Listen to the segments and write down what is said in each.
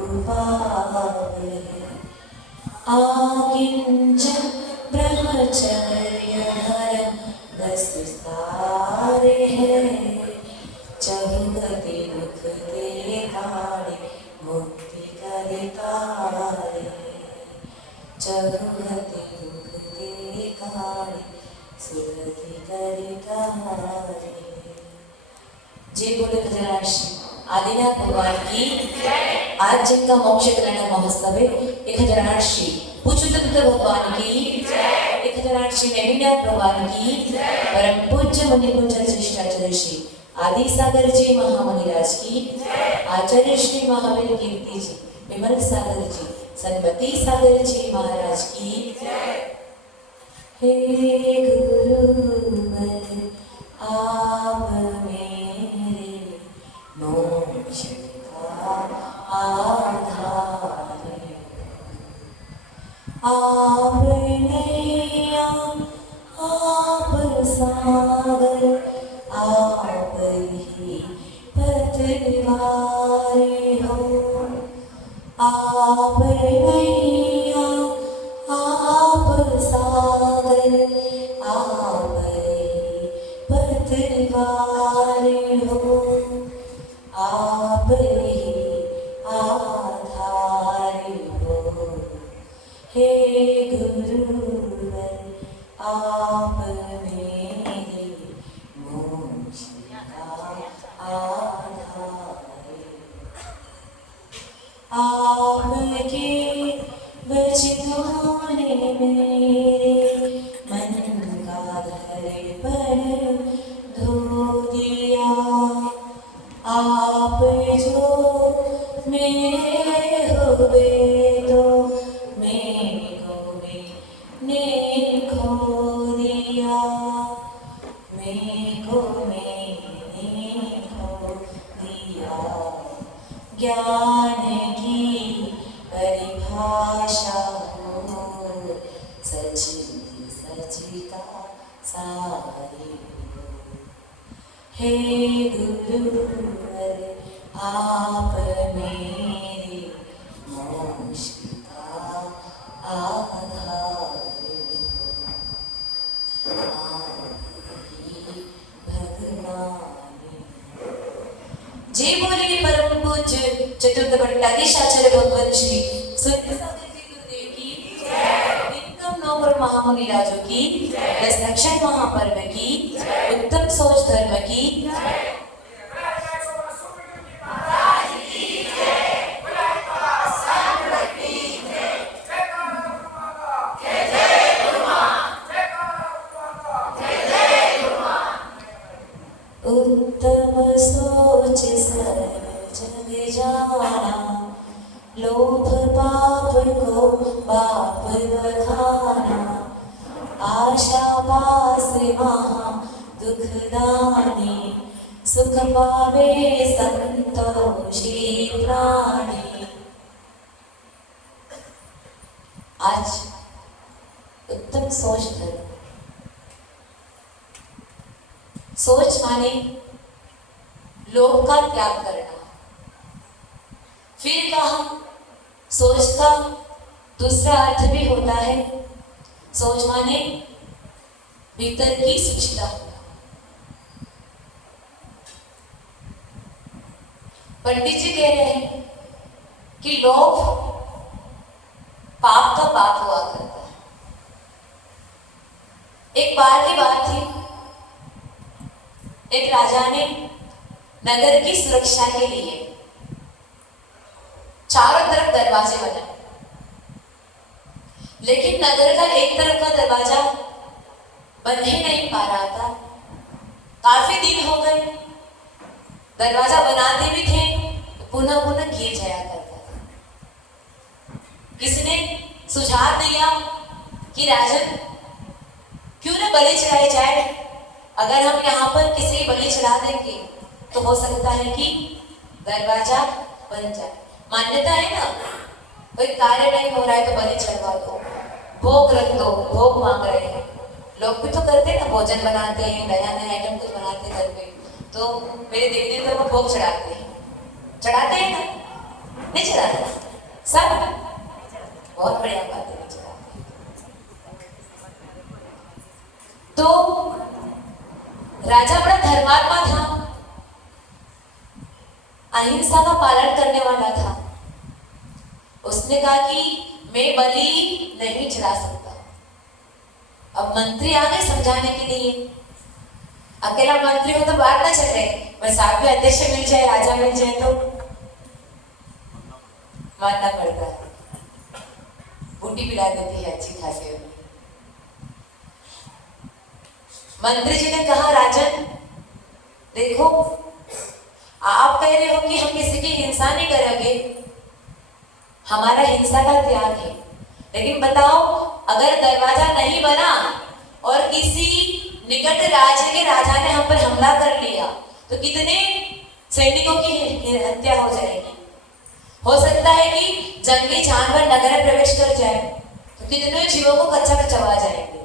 उपावहे आकिंच ब्रह्मचर्य धर्म दस्तारे है चहुगति दुख दे काढ़े मुक्ति करे तारे चहुगति दुख दे काढ़े सुरति करे तारे। जय बोले गजराज आदिनाथ भगवान की। आज जिनका मोक्ष कल्याण महोत्सव है 1008 श्री पूज्य भगवान की, 1008 श्री नवीनाथ भगवान की, परम पूज्य मुनि पूज्य श्रेष्ठाचार्य श्री आदि सागर जी महामुनिराज की, आचार्य श्री महावीर कीर्ति जी, विमल सागर जी, सन्मति सागर जी महाराज की। हे गुरुवर आप मेरे मोक्ष का आधार आप नैया आप सागर आप ही पतवारे हो आप नैया आप सागर आप ही पतवारे हो आप ही आधार हो। हे गुरुवर आप मेरे मोक्ष का आधार आपके वचनों ने मेरे मन का दर्पण धो दिया आप जो मेरे हुए तो ने खो दिया मैंने खो दिया ज्ञान की परिभाषा हो सचिता सारी हे गुरुवर आप मेरे मोक्ष का आधार जय बोले परम पूज्य चतुर्थ भट्टाधीशाचार्य भगवान श्री सूर्यसागर जी गुरुदेव की, निकम नौकर महामुनिराजों की, 10 लक्षण महापर्व की, उत्तम सोच धर्म की। उत्तम सोच सर्व जग जाना लोभ पाप को पाप बखाना आशा पास महा दुख दानी सुख पावे संतोषी प्राणी। आज उत्तम सोच धर्म। सोच माने लोभ का त्याग करना। फिर कहा सोच का दूसरा अर्थ भी होता है, सोच माने भीतर की शुचिता होना। पंडित जी कह रहे हैं कि लोभ पाप का पाप हुआ करता है। एक बार की बात थी, एक राजा ने नगर की सुरक्षा के लिए चारों तरफ दरवाजे बनाए, लेकिन नगर का एक तरफ का दरवाजा बंद ही नहीं पा रहा था। काफी दिन हो गए, दरवाजा बनाते भी थे तो पुनः पुनः गिर जाया करता था। किसने सुझाव दिया कि राजन क्यों न बलि चढ़ाई जाए। अगर हम यहाँ पर किसी बलि चढ़ा देंगे तो हो सकता है कि दरवाजा बन जाए। मान्यता है ना, कोई कार्य नहीं हो रहा है तो बलि चढ़वा दो, भोग रख दो, भोग मांग रहे हैं। लोग भी तो करते हैं ना, भोजन बनाते हैं, नया नया आइटम कुछ बनाते घर पे, तो मेरे देवी देवता को भोग चढ़ाते हैं ना, नहीं चढ़ाते? सब बहुत बढ़िया बात है। तो राजा बड़ा धर्मात्मा था, अहिंसा का पालन करने वाला था। उसने कहा कि मैं बलि नहीं चढ़ा सकता। अब मंत्री आ गए समझाने के लिए। अकेला मंत्री हो तो बात ना चले, मैं साथ में अध्यक्ष मिल जाए, राजा मिल जाए तो मानना पड़ता है। बूटी पिला देती है अच्छी खासी। मंत्री जी ने कहा राजन देखो, आप कह रहे हो कि हम किसी की हिंसा नहीं करेंगे, हमारा हिंसा का त्याग है, लेकिन बताओ अगर दरवाजा नहीं बना और किसी निकट राज्य के राजा ने हम पर हमला कर लिया तो कितने सैनिकों की हत्या हो जाएगी। हो सकता है कि जंगली जानवर नगर में प्रवेश कर जाए तो कितने जीवों को कच्चा चबा जाएंगे।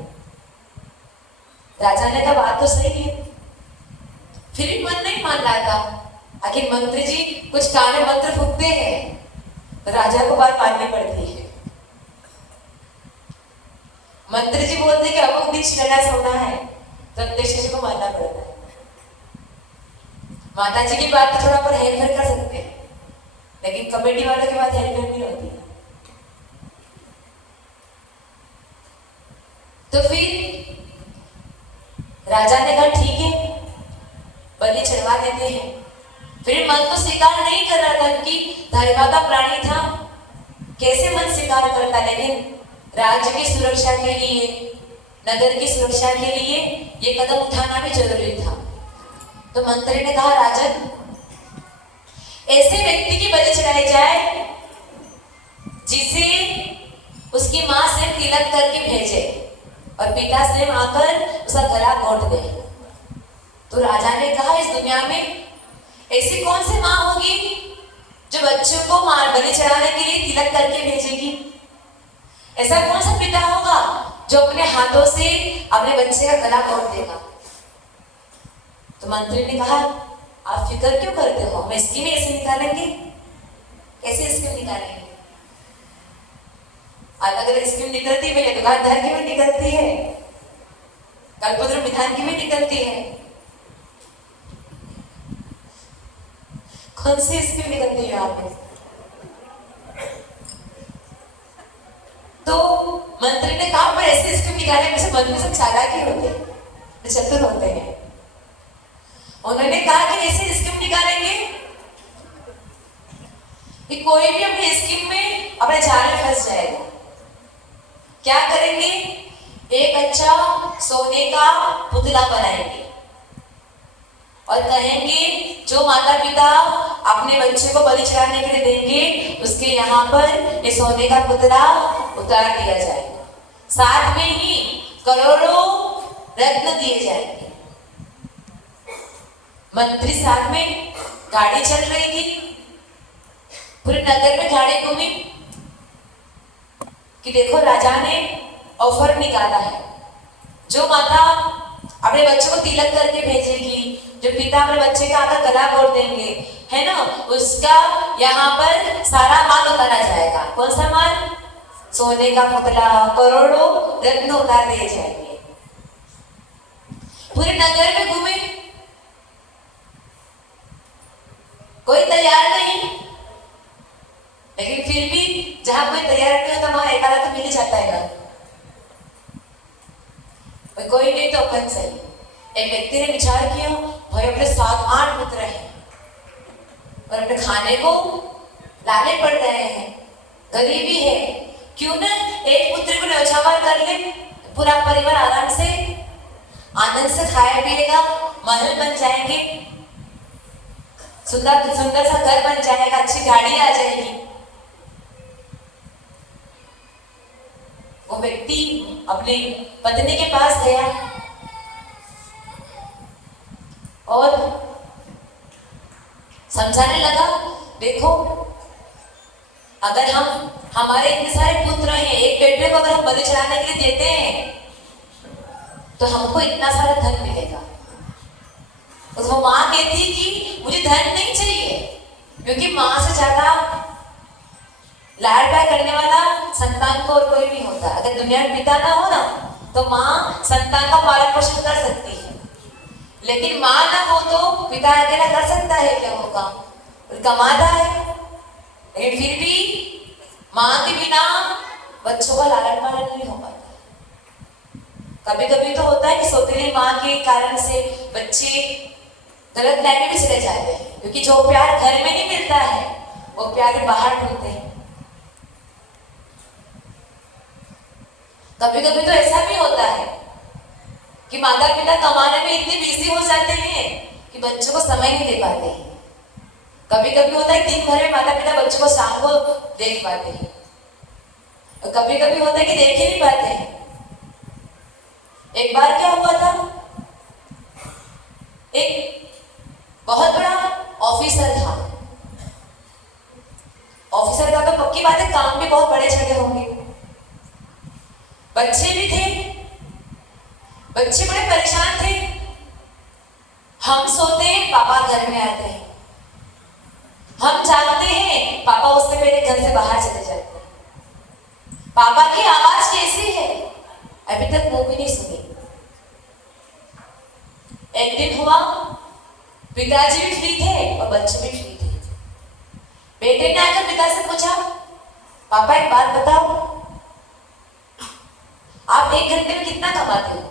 राजा ने कहा बात तो सही है, फिर भी मन नहीं मान रहा था। आखिर मंत्री जी कुछ काने मंत्र फूकते हैं तो राजा को बात माननी पड़ती है। मंत्री जी बोलते कि अमुक दिन लगा सोना है तो अध्यक्ष जी को मानना पड़ता है। माता जी की बात तो थोड़ा पर हेर फेर कर सकते हैं, लेकिन कमेटी वालों की बात हेर फेर नहीं होती है। तो फिर राजा ने कहा ठीक है बलि चढ़वा देते हैं। फिर मन तो स्वीकार नहीं कर रहा था क्योंकि धर्म का प्राणी था, कैसे मन स्वीकार करता। लेकिन राज्य की सुरक्षा के लिए, नगर की सुरक्षा के लिए ये कदम उठाना भी जरूरी था। तो मंत्री ने कहा राजन ऐसे व्यक्ति की बलि चढ़ाई जाए जिसे उसकी मां से तिलक करके भेजे और पिता से आकर उसका गला घोट दे। तो राजा ने कहा इस दुनिया में ऐसी कौन सी मां होगी जो बच्चों को बलि चढ़ाने के लिए तिलक करके भेजेगी। ऐसा कौन सा पिता होगा जो अपने हाथों से अपने बच्चे का गला घोट देगा। तो मंत्री ने कहा आप फिक्र क्यों करते हो, हम स्कीम ऐसे निकालेंगे। कैसे स्कीम निकालेंगे, अलग अलग स्कीम निकलती है, दुकानदार की भी निकलती है, कल्पद्रुम विधान की भी निकलती है। कौन सी स्कीम निकलती है आपको। तो मंत्री ने कहा पर ऐसी स्कीम निकालने में से मंत्री सब चालाक ही होते हैं, चतुर होते हैं। उन्होंने कहा कि ऐसी स्कीम निकालेंगे कि कोई भी अपनी स्कीम में अपने जाल में फंस जाएगा। क्या करेंगे, एक अच्छा सोने का पुतला बनाएंगे और कहेंगे जो माता पिता अपने बच्चे को बलि चढ़ाने के लिए देंगे उसके यहाँ पर ये सोने का पुतला उतार दिया जाएगा, साथ में ही करोड़ों रत्न दिए जाएंगे। मंत्री साथ में गाड़ी चल रही थी, पूरे नगर में गाड़ी घूमी कि देखो राजा ने ऑफर निकाला है, जो माता अपने बच्चों को तिलक करके भेजेगी, जो पिता अपने बच्चे का आकर गला घोट देंगे, है ना, उसका यहाँ पर सारा माल उतारा जाएगा। कौन सा माल, सोने का पुतला, करोड़ों रत्न उतार दिए जाएंगे। पूरे नगर में घूमे, कोई तैयार नहीं, लेकिन फिर भी जहां कोई तैयार नहीं होता वहां एक आधा तो मिल ही जाता है ना। कोई नहीं तो अपन सही। एक व्यक्ति ने विचार किया भाई अपने 7-8 पुत्र हैं और अपने खाने को लाने पड़ रहे हैं, गरीबी है, क्यों ना एक पुत्र को न्यौछावर कर ले, पूरा परिवार आराम से आनंद से खाया पिएगा, महल बन जाएंगे, सुंदर सुंदर सा घर बन जाएगा, अच्छी गाड़ी आ जाएगी। वो व्यक्ति अपनी पत्नी के पास गया और समझाने लगा, देखो अगर हम हमारे इतने सारे पुत्र हैं, एक बेटे को अगर हम बलि चढ़ाने के लिए देते हैं तो हमको इतना सारा धन मिलेगा। उसको माँ कहती कि मुझे धन नहीं चाहिए, क्योंकि माँ से ज्यादा लाड प्यार करने वाला संतान को और कोई नहीं होता। अगर दुनिया में पिता ना हो ना तो माँ संतान का पालन पोषण कर सकती है, लेकिन माँ ना हो तो पिता अकेला कर सकता है क्या? होगा, कमाता है, लेकिन फिर भी माँ के बिना बच्चों का लालन पालन नहीं हो पाता। कभी कभी तो होता है कि सौतेली माँ के कारण से बच्चे गलत लाइन में भी चले जाते हैं, क्योंकि जो प्यार घर में नहीं मिलता है वो प्यार बाहर ढूंढते हैं। कभी कभी तो ऐसा भी होता है कि माता पिता कमाने में इतने बिजी हो जाते हैं कि बच्चों को समय नहीं दे पाते हैं। कभी कभी होता है दिन भर में माता पिता बच्चों को शाम को देख पाते हैं, और कभी कभी होता है कि देख ही नहीं पाते हैं। एक बार क्या हुआ था, एक बहुत बड़ा ऑफिसर था। ऑफिसर का तो पक्की बात है काम भी बहुत बड़े जगह होंगे, बच्चे भी थे, बच्चे बड़े परेशान थे। हम सोते हैं पापा घर में आते हैं, हम जागते हैं पापा उससे पहले घर से बाहर चले जाते हैं। पापा की आवाज कैसी है अभी तक वो भी नहीं सुनी। एक दिन हुआ, पिताजी भी फ्री थे और बच्चे भी फ्री थे। बेटे ने आकर पिता से पूछा, पापा एक बात बताओ, आप एक घंटे में कितना कमाते हो?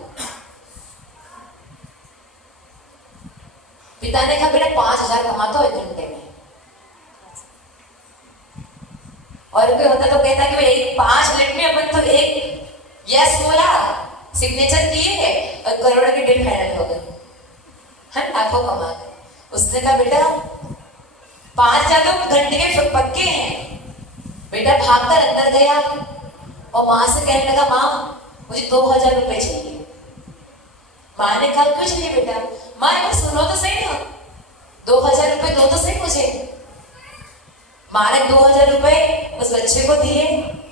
पिता ने कहा, बेटा 5,000 कमाता हो एक घंटे में। और कोई होता तो कहता कि भाई 5 मिनट में अपन तो एक यस बोला, सिग्नेचर किए और करोड़ की डील फाइनल हो गई, हम लाखों कमा गए। उसने कहा, बेटा 5,000 तो घंटे के पक्के हैं। बेटा भागकर अंदर गया और माँ से कहने लगा, माँ मुझे 2,000 रुपए चाहिए। माँ ने कहा, क्यों चाहिए बेटा? माँ एक बार सुनो तो सही ना, 2,000 रुपए दो तो सही मुझे। माँ ने 2,000 रुपए उस बच्चे को दिए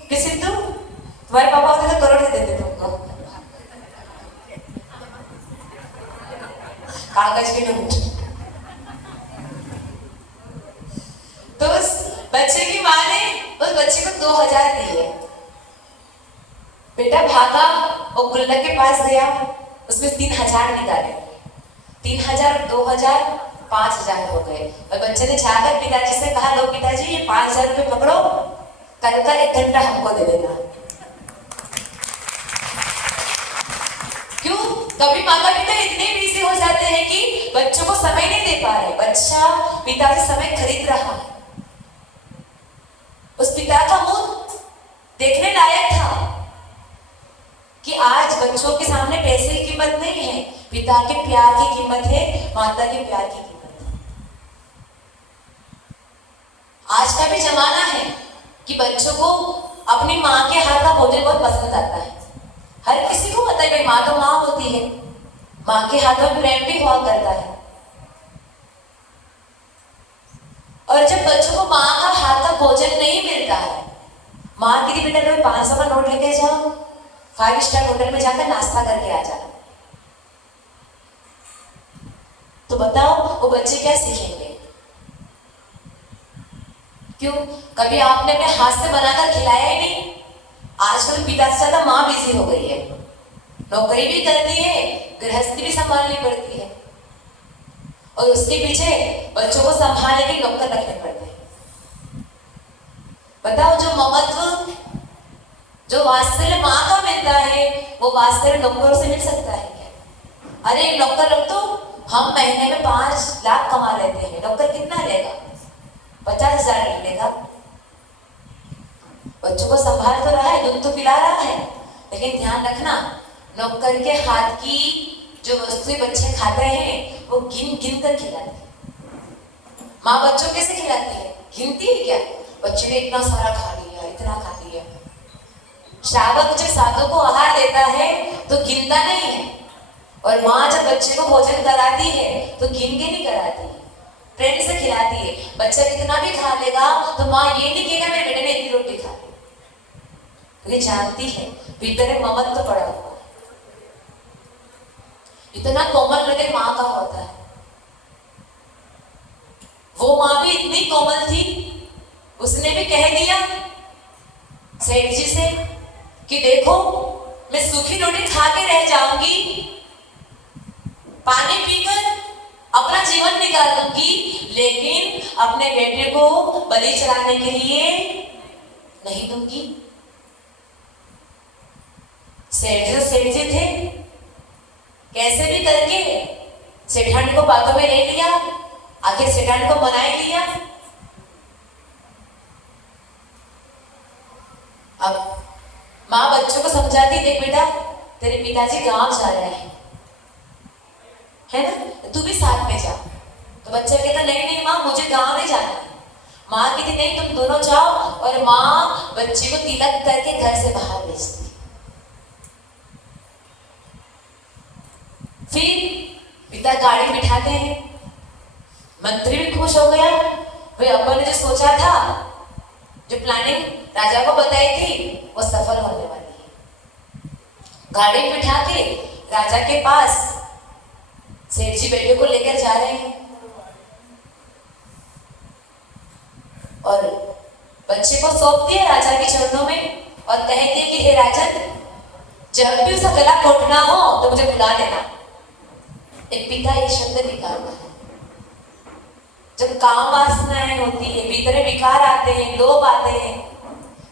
कि सिद्धू तुम्हारे पापा होते तो करोड़ दे देते तुमको, कागज के नोट। तो उस बच्चे की माँ ने उस बच्चे को 2,000 दिए। बेटा भागा और गुल्लक के पास गया, उसमें 3,000 निकाले। 3,000, 2,000, 5,000 हो गए। और बच्चे ने जाकर पिताजी से कहा, लो पिताजी ये 5,000 रुपये पकड़ो, कल का 1 घंटा हमको दे देना। क्यों? कभी माता पिता इतने बिजी हो जाते हैं कि बच्चों को समय नहीं दे पा रहे। बच्चा पिता से समय खरीद रहा है। उस पिता का मुंह देखने लायक था कि आज बच्चों के सामने पैसे की कीमत नहीं है, पिता के प्यार की कीमत है, माता के प्यार की कीमत है। आज का भी जमाना है कि बच्चों को अपनी माँ के हाथ का भोजन बहुत पसंद आता है। हर किसी को पता है भाई माँ तो माँ होती है, माँ के हाथों में प्रेम भी हुआ करता है। और जब बच्चों को माँ का हाथ का भोजन नहीं मिलता है, माँ की बेटा तुम्हें 500 का नोट लेके जाओ, 5 स्टार होटल में जाकर नाश्ता करके आ जाना, तो बताओ वो बच्चे क्या सीखेंगे? क्यों? कभी आपने अपने हाथ से बनाकर खिलाया ही नहीं। आजकल पिता से ज्यादा माँ बिजी हो गई है, नौकरी भी करती है, गृहस्थी भी संभालनी पड़ती है, और उसके पीछे बच्चों को संभालने के नौकर रखने पड़ते हैं। बताओ जो ममत्व, जो वात्सल्य माँ का मिलता है, वो वात्सल्य नौकरों से मिल सकता है क्या? अरे नौकर रख दो, हम महीने में 5 लाख कमा लेते हैं, नौकर कितना लेगा? 50,000 लेगा। बच्चों को संभाल तो रहा है, दूध तो पिला रहा है, लेकिन ध्यान रखना नौकर के हाथ की जो वस्तुएं बच्चे खाते हैं वो गिन गिन कर खिलाते हैं। माँ बच्चों कैसे खिलाती है? गिनती है क्या? बच्चे ने इतना सारा खा लिया, इतना खा लिया। श्रावक जब साधु को आहार देता है तो गिनता नहीं है, और माँ जब बच्चे को भोजन कराती है तो गिन के नहीं कराती है, प्रेम से खिलाती है। बच्चा कितना भी खा लेगा तो माँ ये नहीं कहेगा मेरे बेटे ने इतनी रोटी खा ली, क्योंकि जानती है भीतर में ममत्व तो पड़ा हुआ है। इतना कोमल हृदय माँ का होता है। वो माँ भी इतनी कोमल थी, उसने भी कह दिया सेठ जी से कि देखो मैं सूखी रोटी खा के रह जाऊंगी, पानी पीकर अपना जीवन निकाल दूंगी, लेकिन अपने बेटे को बलि चढ़ाने के लिए नहीं दूंगी। सेठ जी थे, कैसे भी करके सेठानी को बातों में ले लिया, आखिर सेठानी को मना ही लिया। अब माँ बच्चों को समझाती, देख बेटा तेरे पिताजी गांव जा रहे हैं, है ना, तू भी साथ में जा। तो बच्चा कहता नहीं नहीं माँ मुझे गांव नहीं जाना है। माँ कहती नहीं तुम दोनों जाओ, और माँ बच्चे को तिलक करके घर से बाहर भेजती। फिर पिता गाड़ी बिठाते हैं, मंत्री भी खुश हो गया, भाई अपन ने जो सोचा था, जो प्लानिंग राजा को बताई थी वो सफल होने वाली है। गाड़ी बिठा के राजा के पास सेठ जी बेटे को लेकर जा रहे हैं, और बच्चे को सौंप दिया राजा के चरणों में, और कह दिया कि हे राजन जब भी उसका गला घोटना हो तो मुझे बुला लेना। एक पिता ये शब्द निकालता है। जब काम वासनाएं होती है, भीतर विकार आते हैं, लोभ आते हैं,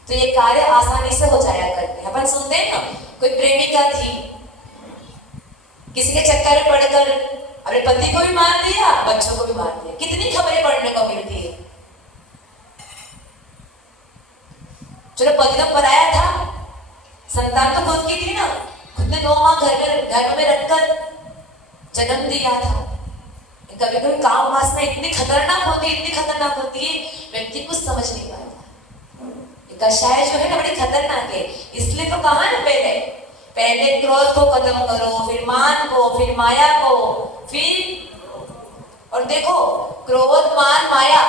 तो ये कार्य आसानी से हो जाया करते हैं। अपन सुनते हैं ना, कोई प्रेमिका थी, किसी के चक्कर में पड़कर अपने पति को भी मार दिया, बच्चों को भी मार दिया। कितनी खबरें पढ़ने को मिलती है। चलो पति तो पराया था, संतान तो खुद की थी ना, खुद ने 9 माह घर में रखकर जन्म दिया था। कभी कभी काम वासना इतनी खतरनाक होती है, व्यक्ति कुछ समझ नहीं पाता। कषाय जो है ना बड़ी खतरनाक है, इसलिए तो कहा ना पहले क्रोध को खत्म करो, फिर मान को, फिर माया को, फिर और देखो क्रोध मान माया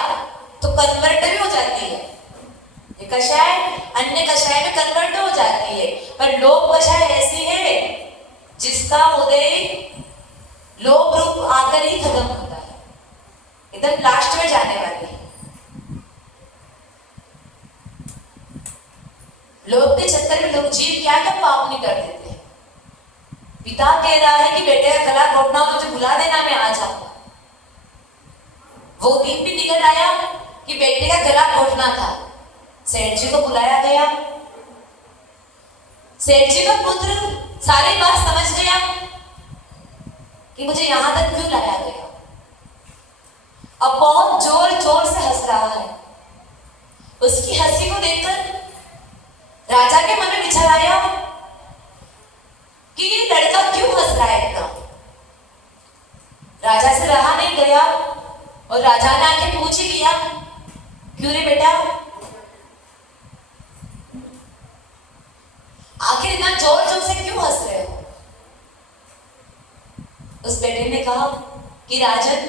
तो कन्वर्ट भी हो जाती है। ये कषाय अन्य कषाय में कन्वर्ट हो जाती है, पर लोभ कषाय ऐसी है जिसका उदय लोभ रूप आकर ही खत्म होता है, एकदम लास्ट में जाने वाली है। लोभ के चक्कर में लोग जीव क्या क्या पाप नहीं कर देते। पिता कह रहा है कि बेटे का गला घोटना हो मुझे बुला देना, मैं आ जाऊंगा। वो दिन भी निकल आया कि बेटे का गला घोटना था, सेठ जी को बुलाया गया। सेठ जी का पुत्र सारी बात समझ गया कि मुझे यहां तक क्यों लाया गया। अब बहुत जोर जोर से हंस रहा है। उसकी हंसी को देखकर राजा के मन में विचार आया कि ये लड़का क्यों हंस रहा है इतना। राजा से रहा नहीं गया, और राजा ने आके पूछ ही लिया, क्यों रे बेटा, आखिर इतना जोर जोर से क्यों हंस रहे हो। उस बेटे ने कहा कि राजन,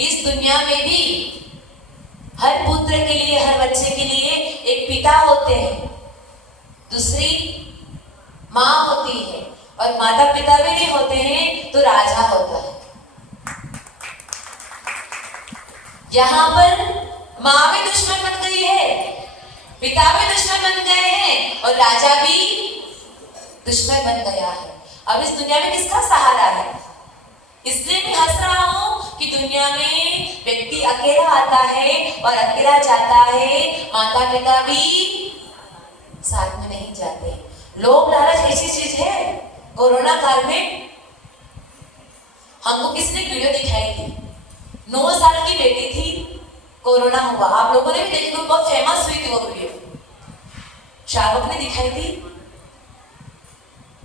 इस दुनिया में भी हर पुत्र के लिए, हर बच्चे के लिए एक पिता होते हैं, दूसरी माँ होती है, और माता पिता भी नहीं होते हैं तो राजा होता है। यहाँ पर माँ भी दुश्मन बन गई है, पिता भी दुश्मन बन गए हैं, और राजा भी दुश्मन बन गया है। अब इस दुनिया में किसका सहारा है। इसलिए मैं हंस रहा हूं कि दुनिया में व्यक्ति अकेला आता है और अकेला जाता है, माता पिता भी साथ में नहीं जाते। लोभ लालच ऐसी चीज है। कोरोना काल में हमको किसी ने वीडियो दिखाई थी, 9 साल की बेटी थी, कोरोना हुआ। आप लोगों ने भी देखी, बहुत फेमस हुई थी वो वीडियो, शाहरुख ने दिखाई थी।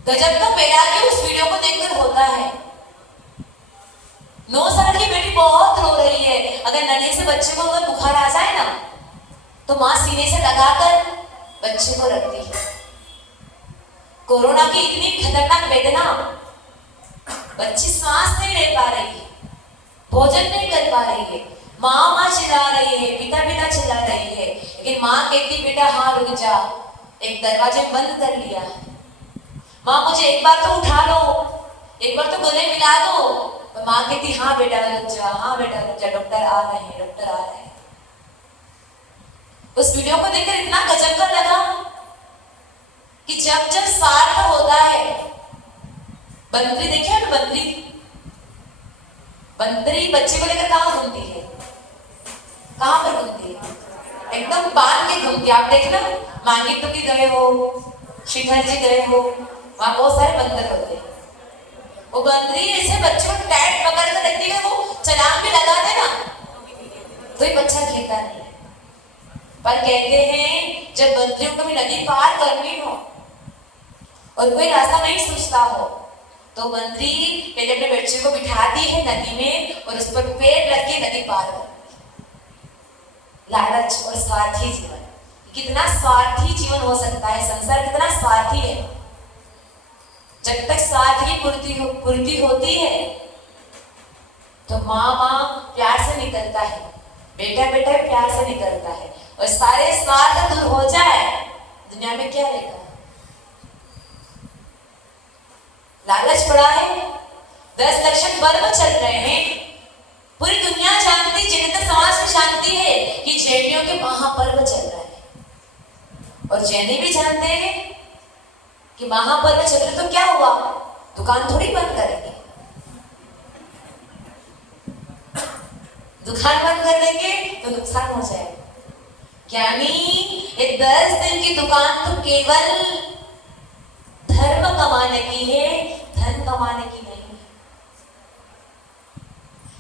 गजब का वैराग्य उस वीडियो को देखकर होता है। 9 साल की बेटी बहुत रो रही है। अगर नन्हे से बच्चे को अगर बुखार आ जाए ना, तो माँ सीने से लगाकर बच्चे को रखती है। कोरोना की इतनी खतरनाक वेदना, बच्ची सांस नहीं ले पा रही है, भोजन नहीं कर पा रही है, माँ माँ चिल्ला रही है, पिता पिता चिल्ला रही है, लेकिन माँ कहती बेटा हाँ रुक जा, एक दरवाजे बंद कर लिया, माँ मुझे एक बार तो उठा लो, एक बार तो गले मिला दो। तो माँ कहती हाँ बेटा रुक जा, हाँ बेटा रुक जा, डॉक्टर आ रहे हैं, डॉक्टर आ रहे हैं। उस वीडियो को देखकर इतना गजब का लगा कि जब जब स्वार्थ होता है, बंदरी देखिए ना, बंदरी बंदरी बच्चे को लेकर कहाँ घूमती है, कहाँ पर घूमती है, एकदम बांध के घूमती है। आप देखना मांगी तो की गए हो, शिखर जी गए हो, वहां बहुत सारे बंदर होते हैं। वो बंदरी ऐसे बच्चों को टाइट पकड़ कर रखती है, वो छलांग भी लगा दे ना तो ही बच्चा गिरता नहीं। पर कहते हैं जब बंदरियों को भी नदी पार करनी हो और कोई रास्ता नहीं सूझता हो तो बंदरी पहले अपने बच्चे को बिठाती है नदी में और उस पर पेड़ रख के नदी पार करती है। लालच और स्वार्थी जीवन, कितना स्वार्थी जीवन हो सकता है, संसार कितना स्वार्थी है। जब तक स्वार्थ की पूर्ति होती है तो माँ प्यार से निकलता है, बेटा बेटा प्यार से निकलता है, और सारे स्वार्थ दूर हो जाए दुनिया में क्या रहेगा। लालच पड़ा है, 10 लक्षण पर्व चल रहे हैं, पूरी दुनिया जानती, जिन समाज में जानती है कि जैनियों के महापर्व चल रहा है। और जैनी भी जानते हैं कि महापर्व चल रहे तो क्या हुआ, दुकान थोड़ी बंद करेंगे, दुकान बंद कर देंगे तो नुकसान हो जाएगा। यानी ये 10 दिन की दुकान तो केवल धर्म कमाने की है, धन कमाने की नहीं है।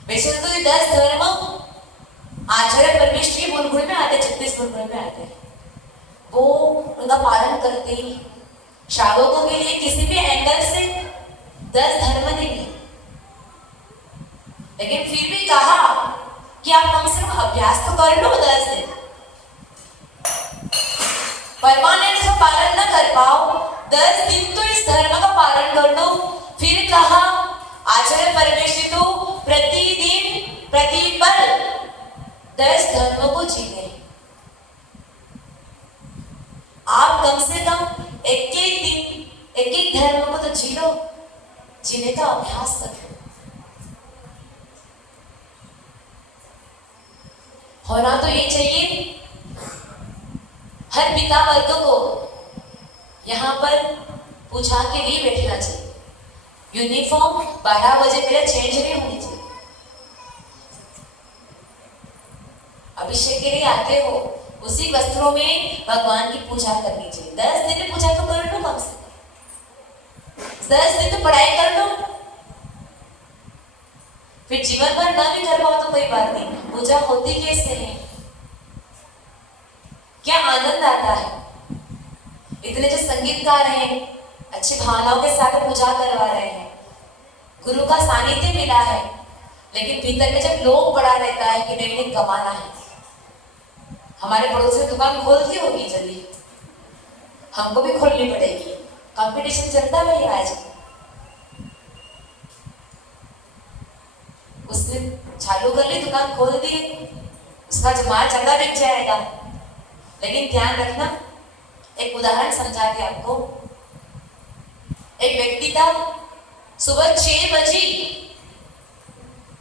वैसे तो ये 10 धर्म आचार्य परमेश्वर के गुरुकुल में आते, 36 गुरुकुल में आते हैं, वो उनका पालन करते ही श्रावकों के लिए किसी भी एंगल से 10 धर्म नहीं है। लेकिन फिर भी कहा कि आप कम से कम अभ्यास तो कर लो 10 दिन, परमानेंट का पालन न कर पाओ 10 दिन तो इस धर्म का पालन कर लो। फिर कहा आचार्य परमेश्वर तो प्रतिदिन प्रतिपल 10 धर्मों को जीते। आप कम से कम एक दिन एक धर्म को तो जी लो, जीने का अभ्यास कर लो। होना तो ये चाहिए हर पिता वर्ग को यहाँ पर पूजा के लिए बैठना चाहिए। यूनिफॉर्म 12 बजे पहले चेंज नहीं होनी चाहिए। अभिषेक के लिए आते हो उसी वस्त्रों में भगवान की पूजा करनी चाहिए। 10 दिन में पूजा तो कर लो, कम से कम 10 दिन तो पढ़ाई कर लो। फिर जीवन भर न भी कर पाओ तो कोई बात नहीं, पूजा होती कैसे है, क्या आनंद आता है। इतने जो संगीतकार हैं अच्छी भावनाओं के साथ पूजा करवा रहे हैं, गुरु का सानिध्य मिला है, लेकिन भीतर में जब लोग पड़ा रहता है कि नहीं कमाना है। हमारे पड़ोस में दुकान खोलती होगी जल्दी, हमको भी खोलनी पड़ेगी, कंपटीशन चलता है आज। उसने चालू कर ली, दुकान खोल दी, उसका जो माल चंगा बिक जाएगा। लेकिन ध्यान रखना, एक उदाहरण समझाते आपको। एक व्यक्ति था, सुबह 6 बजे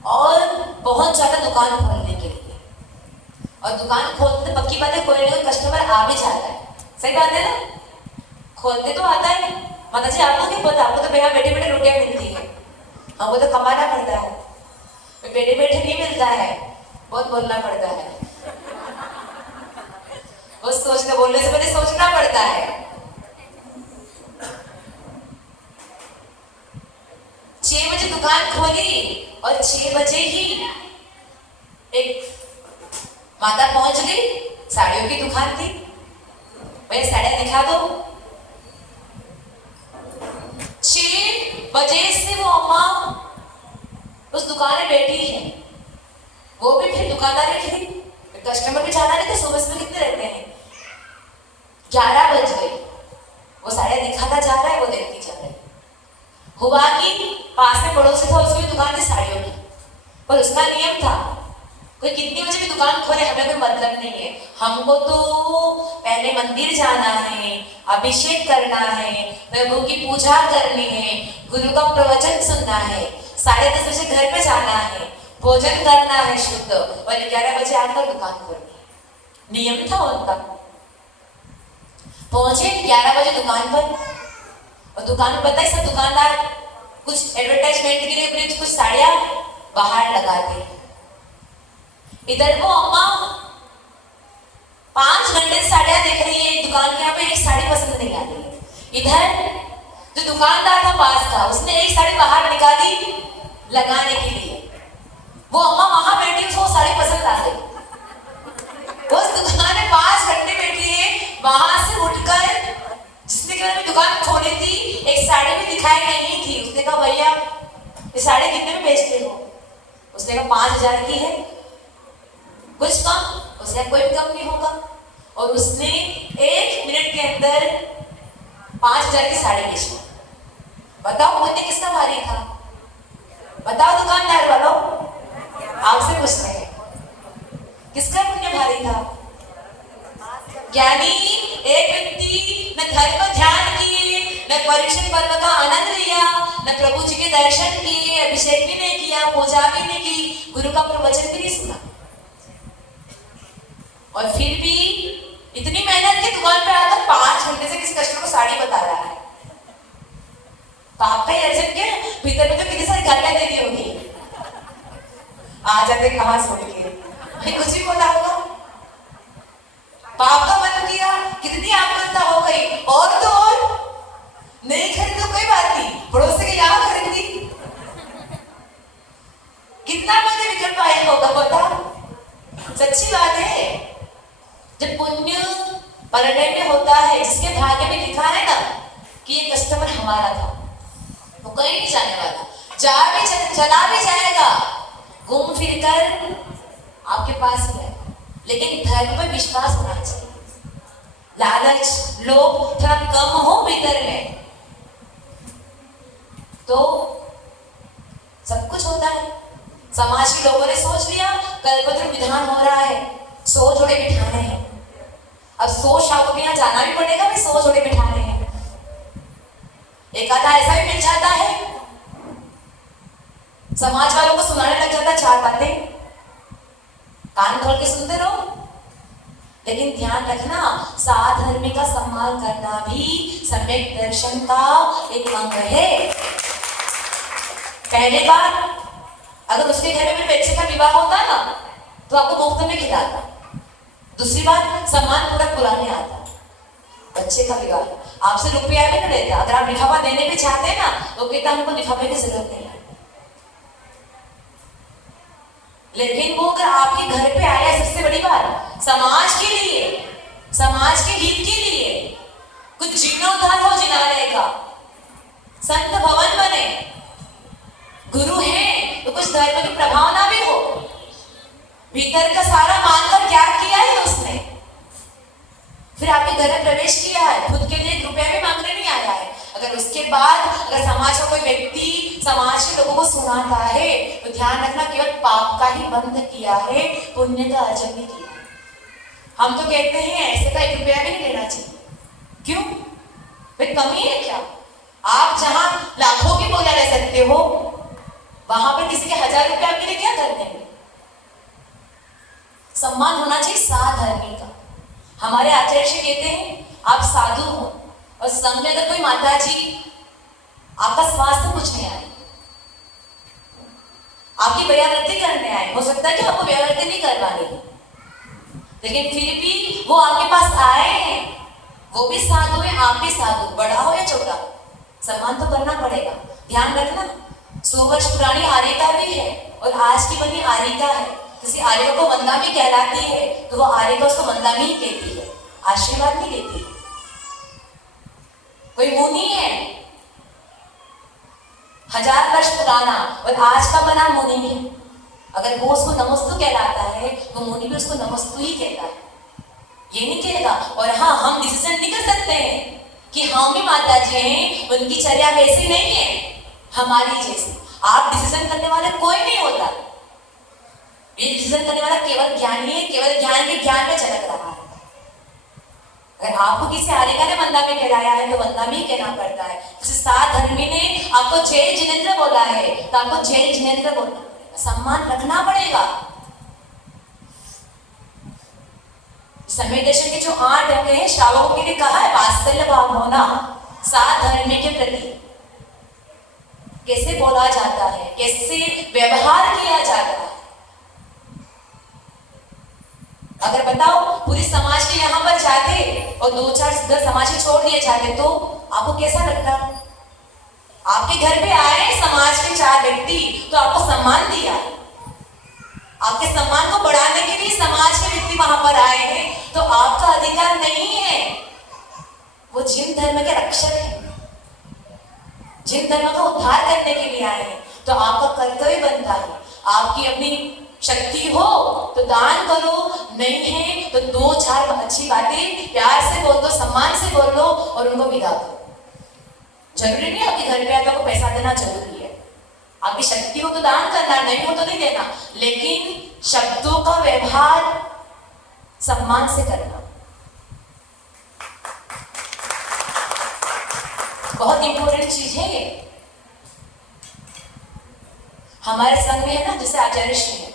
और बहुत ज्यादा दुकान खोलने के लिए, और दुकान खोलते पक्की बात है कोई ना कोई कस्टमर आ भी जाता है, सही बात है ना। खोलते तो आता है, माता जी आपको क्या पता, आपको तो भैया बैठे बैठे रोटियां मिलती है, हमको तो कमाना पड़ता है, बैठे बैठे नहीं मिलता है, बहुत बोलना पड़ता है, वो सोचना, बोलने से पहले सोचना पड़ता है। 6 बजे दुकान खोली और 6 बजे ही एक माता पहुंच गई, साड़ियों की दुकान थी, भैया साड़ियां दिखा दो। 6 बजे से वो अम्मा उस दुकान में बैठी है, वो भी फिर दुकानदार की कस्टमर भी ज्यादा नहीं थे, सुबह सुबह कितने रहते हैं, 11 बज गई, वो साड़ियां दिखाता जा रहा है, वो देखती जा रही। हुआ कि पास में पड़ोसी था, उसकी भी दुकान थी साड़ियों की, पर उसका नियम था कोई कितनी बजे भी दुकान खोले हमें कोई मतलब नहीं है, हमको तो पहले मंदिर जाना है, अभिषेक करना है, प्रभु की पूजा करनी है, गुरु का प्रवचन सुनना है, 10:30 बजे घर पे जाना है, भोजन करना है शुद्ध, और 11 बजे आकर दुकान खोलनी है। नियम था उनका। पहुंचे 11 बजे दुकान पर, और दुकान में पता है सब दुकानदार कुछ एडवर्टाइजमेंट के लिए कुछ साड़ियां बाहर लगाते। इधर वो अम्मा 5 घंटे से साड़ियां देख रही है दुकान के, यहाँ पे एक साड़ी पसंद नहीं आ रही है। इधर जो दुकानदार था पास का, उसने एक साड़ी बाहर निकाली लगाने के लिए। वो अम्मा वहां बैठी, उसको साड़ी पसंद आ गई। उस दुकान में 5 घंटे बैठी है, वहां से उठकर जिसने के बाद दुकान खोली थी, एक साड़ी भी दिखाई नहीं थी। उसने कहा भैया ये साड़ी कितने में बेचते हो? उसने कहा 5000 की है। कुछ कम? उसने कोई भी कम नहीं होगा। और उसने 1 मिनट के अंदर 5000 की साड़ी बेची। बताओ पुण्य किसका भारी था? बताओ दुकानदार वालों, आपसे पूछ रहे हैं किसका पुण्य भारी था? यानी एक व्यक्ति न धर्म ध्यान किए, न परीक्षण पर्व का आनंद लिया, न प्रभु जी के दर्शन किए, अभिषेक भी नहीं किया, पूजा भी नहीं की, गुरु का प्रवचन भी नहीं सुना, और फिर भी इतनी मेहनत की दुकान पर आकर 5 घंटे से किस कस्टमर को साड़ी बता रहा है। पाप का अर्जन के भीतर में तो कितनी सारी गालियां दे दी होगी। आ जाते कहां सुन के कुछ भी बोला होगा। पाप का मन किया, कितनी आत्महत्या हो गई। और तो और नहीं खरीद तो कोई बात नहीं, पड़ोसी के यहाँ खरीद ली। कितना मुझे विकल्प पाया होगा बता। सच्ची बात है, जब पुण्य परिणय में होता है, जिसके भाग्य में लिखा है ना कि ये कस्टमर हमारा था, वो कहीं नहीं जाने वाला। चला भी जाएगा, घूम फिर कर आपके पास ही है। लेकिन धर्म पर विश्वास होना चाहिए। लालच, लोभ थोड़ा कम हो भीतर में तो सब कुछ होता है। समाज के लोगों ने सोच लिया कल्पतरु विधान हो रहा है, 100 जोड़े बिठाने हैं। अब 100 शावकों के यहाँ जाना भी पड़ेगा, भी 100 जोड़े बिठाने हैं। एक आधा ऐसा भी मिल जाता है, समाज वालों को सुनाने लग जाता 4 बातें, कान खोल के सुनते रहो। लेकिन ध्यान रखना, साधर्मी का सम्मान करना भी सम्यक दर्शन का एक अंग है। पहली बार अगर उसके घर में भी बच्चे का विवाह होता ना तो आपको मुफ्त में खिलाता। दूसरी बात, सम्मान पूरा पुराने आता। बच्चे का विवाह आपसे रुपया भी नहीं लेता। अगर आप लिफाफा देने भी चाहते हैं ना तो कहता हमको लिफाफे की जरूरत नहीं है। लेकिन वो अगर आपके घर पे आया, सबसे बड़ी बात समाज के लिए, समाज के हित के लिए कुछ जीर्णोद्धार हो जिनालय का, संत भवन बने, गुरु है तो कुछ धर्म की प्रभावना भी हो। भीतर का सारा मानकर त्याग किया है उसने, फिर आपके घर में प्रवेश किया है, खुद के लिए 1 रुपया भी मांगने नहीं आया है। अगर उसके बाद अगर समाज का कोई व्यक्ति समाज के लोगों को सुनाता है तो ध्यान रखना केवल पाप का ही बंध किया है, पुण्य का अर्जन नहीं किया। हम तो कहते हैं ऐसे का 1 रुपया भी नहीं लेना चाहिए। क्यों? भाई कमी है क्या? आप जहां लाखों की बोला ले सकते हो, वहां पर किसी के 1000 रुपया आपके लिए क्या कर देंगे? सम्मान होना चाहिए साधर्मी का। हमारे आचार्य जी कहते हैं आप साधु हो और संग में अगर कोई माता जी आपका स्वास्थ्य पूछने आए, आपकी व्यावृत्ति करने आए, हो सकता है कि आपको व्यावृत्ति नहीं करवानी, लेकिन फिर भी वो आपके पास आए हैं, वो भी साधु है, आप भी साधु, बड़ा हो या छोटा, सम्मान तो करना पड़ेगा। ध्यान रखना 100 वर्ष पुरानी आर्यता भी है और आज की बनी आर्यता है। किसी आर्य को वंदा भी कहलाती है तो वो आर्य को उसको वंदा भी ही कहती है, आशीर्वाद नहीं देती। कोई मुनि है 1000 वर्ष पुराना और आज का बना मुनि है, अगर वो उसको नमस्तु कहलाता है तो मुनि भी उसको नमस्तु ही कहता है, ये नहीं कहेगा। और हाँ, हम डिसीजन नहीं कर सकते हैं कि हम ही माता जी हैं, उनकी चर्या वैसी नहीं है हमारी जैसी। आप डिसीजन करने वाले कोई नहीं होता, ये डिसीजन करने वाला केवल ज्ञानी है, केवल ज्ञान के ज्ञान में झलक रहा है। अगर आपको किसी आर्यका ने वंदा में कहलाया है तो वंदा में कहना पड़ता है। जैसे साधर्मी ने आपको जय जिनेंद्र बोला है तो आपको जय जिनेंद्र बोलना पड़ेगा, सम्मान रखना पड़ेगा। समय दर्शन के जो 8 अंग हैं, श्रावकों के लिए कहा है वात्सल्य भाव होना, साथ धर्म के प्रति कैसे बोला जाता है, कैसे व्यवहार किया जाता है। अगर बताओ पूरी समाज के यहाँ पर जाते और 2-4 घर समाज के छोड़ दिए जाते तो आपको कैसा लगता? आपके घर पे आए समाज के 4 व्यक्ति तो आपको सम्मान दिया, आपके सम्मान को बढ़ाने के लिए समाज के व्यक्ति वहां पर आए हैं, तो आपका अधिकार नहीं है। वो जिन धर्म के रक्षक हैं, जिन धर्म का उद्धार करने के लिए आए हैं, तो आपका कर्तव्य बनता है, आपकी अपनी शक्ति हो तो दान करो, नहीं है तो 2-4 अच्छी बातें प्यार से बोल दो, सम्मान से बोल लो और उनको विदा करो। जरूरी नहीं आपके घर पे आकर आपको पैसा देना जरूरी है, आपकी शक्ति हो तो दान करना, नहीं हो तो नहीं देना, लेकिन शब्दों का व्यवहार सम्मान से करना बहुत इंपॉर्टेंट चीज है। ये हमारे संघ में है ना, जैसे आचार्य श्री है,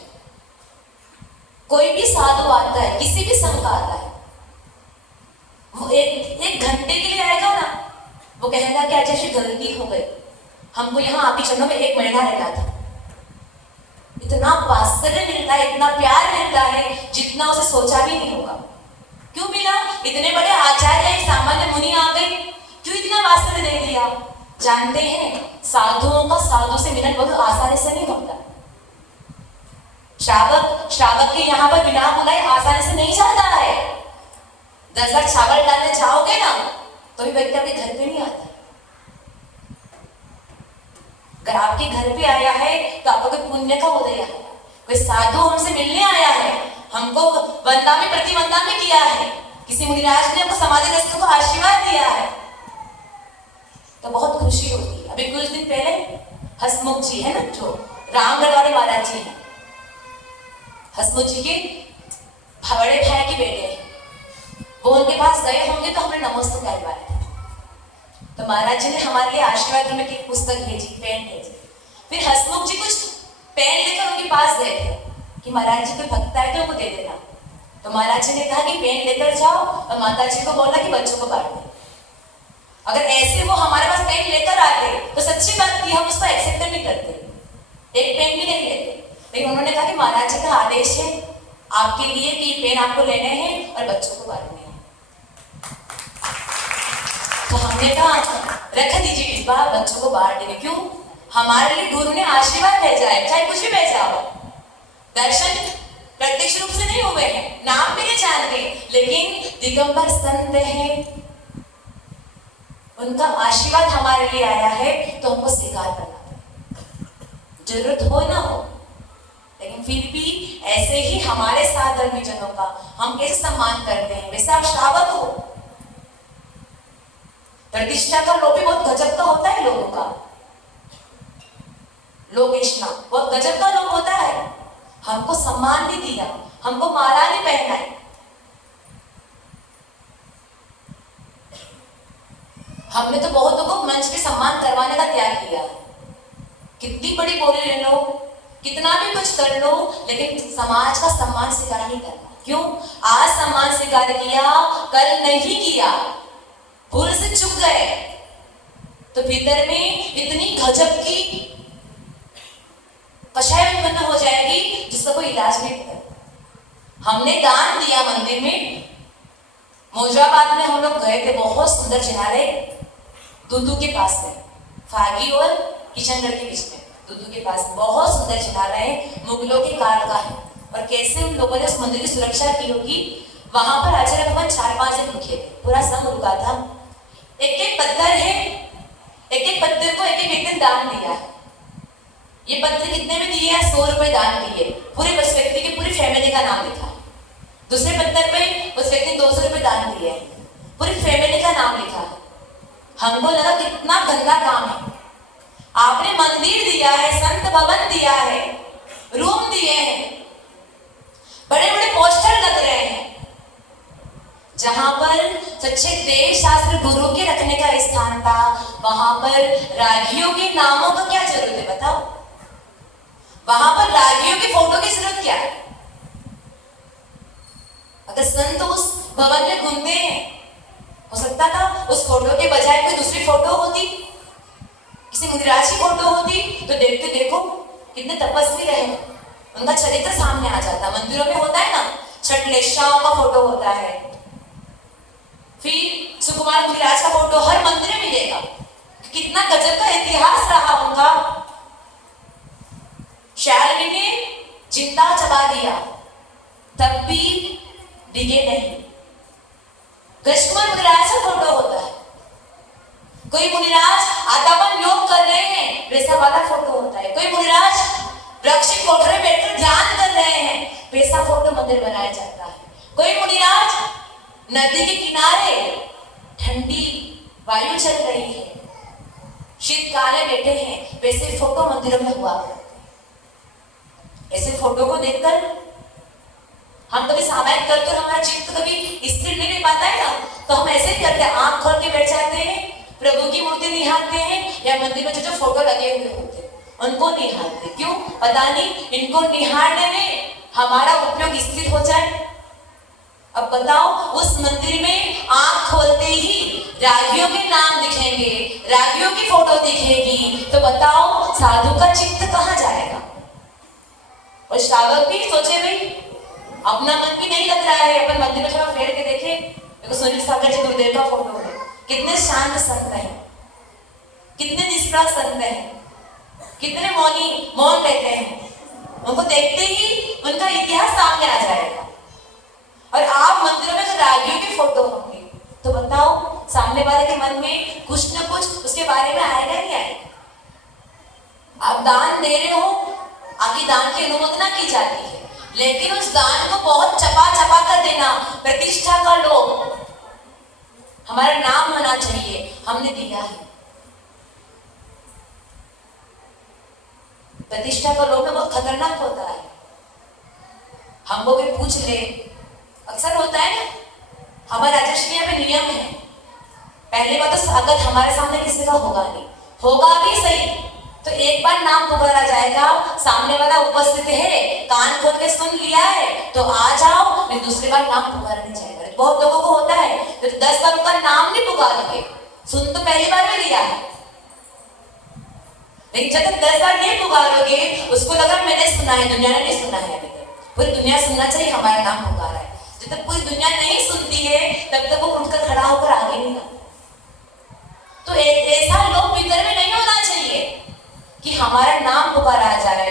कोई भी साधु आता है, किसी भी संघ का आता है, वो एक घंटे के लिए आएगा ना, वो कहेगा कि आचार्य श्री गलती हो गई, हमको यहाँ आपके चरणों में 1 महीना रहना था। इतना वात्सल्य मिलता है, इतना प्यार मिलता है जितना उसे सोचा भी नहीं होगा। क्यों मिला? इतने बड़े आचार्य, एक सामान्य मुनि आ गए, क्यों इतना वात्सल्य दे दिया? जानते हैं साधुओं का साधु से मिलन बहुत आसानी से नहीं होता। श्रावक के यहाँ पर बिना बुलाए आसानी से नहीं जाता है। 10 लाख चावल डालने जाओगे ना तो भी व्यक्ति आपके घर पे नहीं आता। अगर आपके घर पे आया है तो आपको कोई पुण्य का उदय है, कोई साधु हमसे मिलने आया है, हमको वंदा में प्रतिवंदा में किया है, किसी मुनिराज ने हमको समाधि रस्तों को आशीर्वाद दिया है, तो बहुत खुशी होती है। अभी कुछ दिन पहले हसमुख जी है ना, जो रामगढ़ वाले महाराज जी हैं, हसमुख जी के बड़े भाई के बेटे हैं, वो उनके पास गए होंगे तो हमने नमस्ते कहलवाया था। तो महाराज जी ने हमारे लिए आशीर्वाद में एक पुस्तक भेजी, पेन भेजी। फिर हसमुख जी कुछ पेन लेकर उनके पास गए थे कि महाराज जी कोई भक्त है तो उनको दे देना। तो महाराज जी ने कहा कि पेन लेकर जाओ और माता जी को बोलना कि बच्चों को बांट दें। अगर ऐसे वो हमारे पास पेन लेकर आते तो सच्ची बात थी हम उसको एक्सेप्ट नहीं करते, एक पेन भी नहीं लेते, लेकिन उन्होंने कहा कि महाराज जी का आदेश है आपके लिए कि पेन आपको लेने हैं और बच्चों को बांटने हैं। तो हमने कहा रख दीजिए डिब्बा, बच्चों को बांट देंगे। क्यों? हमारे लिए गुरु ने आशीर्वाद भेजा है, चाहे कुछ भी भेजा हो। दर्शन प्रत्यक्ष रूप से नहीं हुए हैं, नाम भी नहीं जानते, लेकिन दिगंबर संत है, उनका आशीर्वाद हमारे लिए आया है तो हमको स्वीकार करना है, जरूरत हो ना हो। लेकिन फिर भी ऐसे ही हमारे साथ धर्मी जनों का हम कैसे सम्मान करते हैं, वैसे आप श्रावक हो। प्रतिष्ठा का लोभ भी बहुत गजब का होता है लोगों का, लोकेशना बहुत गजब का लोभ होता है। हमको सम्मान नहीं दिया, हमको माला नहीं पहनाई, हमने तो बहुतों को मंच पे सम्मान करवाने का त्याग किया। कितनी बड़ी बोली ले लो, कितना भी कुछ कर लो, लेकिन समाज का सम्मान स्वीकार नहीं करना। क्यों? आज सम्मान स्वीकार किया, कल नहीं किया, भूल से चुक गए तो भीतर में इतनी गजब की कषाय उत्पन्न हो जाएगी जिसका कोई इलाज नहीं होता। हमने दान दिया मंदिर में, मोजाबाद में हम लोग गए थे, बहुत सुंदर जिनालय दूदू के पास में, फागी और किशनगढ़ के बीच में, दूदू के पास बहुत सुंदर जिनालय है, मुगलों के काल का है। और कैसे उन लोगों ने उस मंदिर की सुरक्षा की होगी। वहां पर आचार्य भगवान 4-5 दिन रुके थे, पूरा संघ रुका था। एक पत्थर है, एक पत्थर को एक व्यक्ति दान दिया है। ये पत्थर कितने में दिए? 100 रुपए दान दिए, पूरे उस व्यक्ति की पूरी फैमिली का नाम लिखा। दूसरे पत्थर पे उस व्यक्ति ने 200 रुपए दान दिए, पूरी फैमिली का नाम लिखा। हमको लगा कितना गंदा काम है। आपने मंदिर दिया है, संत भवन दिया है, रूम दिए हैं, बड़े बड़े पोस्टर लग रहे हैं, जहां पर सच्चे देव शास्त्र गुरु के रखने का स्थान था, वहां पर रागियों के नामों का क्या जरूरत है बताओ? वहां पर रागियों की फोटो की जरूरत क्या है? अगर संत उस भवन में घूमते हैं, हो सकता था उस फोटो के बजाय कोई दूसरी फोटो होती, किसी मुनिराज की फोटो होती, तो देखते देखो कितने तपस्वी रहे, उनका चरित्र सामने आ जाता। मंदिरों में होता है ना, छठलेश्वरों का फोटो होता है, फिर सुकुमार मुनिराज का फोटो हर मंदिर में मिलेगा। कितना गजब का इतिहास रहा उनका। शालिनी ने जिंदा जला दिया, तब भी डिगे नहीं। कृष्ण मुनिराज का फोटो होता है, कोई मुनिराज आत्मन योग कर रहे हैं, वैसा वाला फोटो होता है। कोई मुनिराज वृक्ष की कोठरी में बैठकर ध्यान कर रहे हैं, वैसा फोटो मंदिर बनाया जाता है। कोई मुनिराज नदी के किनारे ठंडी वायु चल रही है, शीतकाल में बैठे हैं, वैसे फोटो मंदिरों में हुआ करते। ऐसे फोटो को देखकर हम कभी सामायिक करते और हमारा चित्त कभी स्थिर नहीं पाता है ना, तो हम ऐसे ही करते हैं, आंख खोल के बैठ जाते हैं, प्रभु की मूर्ति निहारते हैं, या मंदिर में जो जो फोटो लगे हुए होते हैं उनको निहारते। क्यों? पता नहीं, इनको निहारने में हमारा उपयोग स्थिर हो जाए। अब बताओ, उस मंदिर में आंख खोलते ही रागियों के नाम दिखेंगे, रागियों की फोटो दिखेगी, तो बताओ साधु का चित्त कहाँ जाएगा? और श्रावक भी सोचे भाई अपना मन भी नहीं लग रहा है, अपन मंदिर में थोड़ा फेर के देखे, देखो सुनील सागर जी गुरुदेव का फोटो है, कितने शांत संत हैं, कितने निष्ठा संत हैं, कितने मौन रहते हैं। उनको देखते ही उनका इतिहास सामने आ जाएगा। और आप मंदिरों में जो रागियों की फोटो होंगे, तो बताओ सामने वाले के मन में कुछ न कुछ उसके बारे में आएगा नहीं आएगा? आप दान दे रहे हो, आपकी दान की अनुमोदना की जाती है, लेकिन उस दान को बहुत चपा चपा कर देना, प्रतिष्ठा का लोभ, हमारा नाम होना चाहिए, हमने दिया है। प्रतिष्ठा का लोभ में बहुत खतरनाक होता है। हमको कोई पूछ ले, अक्सर होता है ना, हमारे राजर्षि में नियम है, पहली बात तो अगर हमारे सामने किसी का होगा नहीं, होगा भी सही तो एक बार नाम पुकारा जाएगा, सामने वाला उपस्थित है, कान खोल के सुन लिया है तो आ जाओ, फिर दूसरी बार नाम पुकारा नहीं जाएगा। बहुत लोगों को होता है, तो 10 बार उनका नाम नहीं पुकारोगे, सुन तो पहली बार में लिया है, लेकिन जब तक 10 बार नहीं पुकारोगे, उसको लगा मैंने सुना है, दुनिया ने नहीं सुना है अभी तक। पूरी दुनिया सुनना चाहिए हमारा नाम पुकारा है। जब तक पूरी दुनिया नहीं सुनती है, तब तक वो उठकर खड़ा होकर आगे नहीं आता। तो एक ऐसा लोग भीतर में नहीं होना चाहिए कि हमारा नाम पुकारा जाए,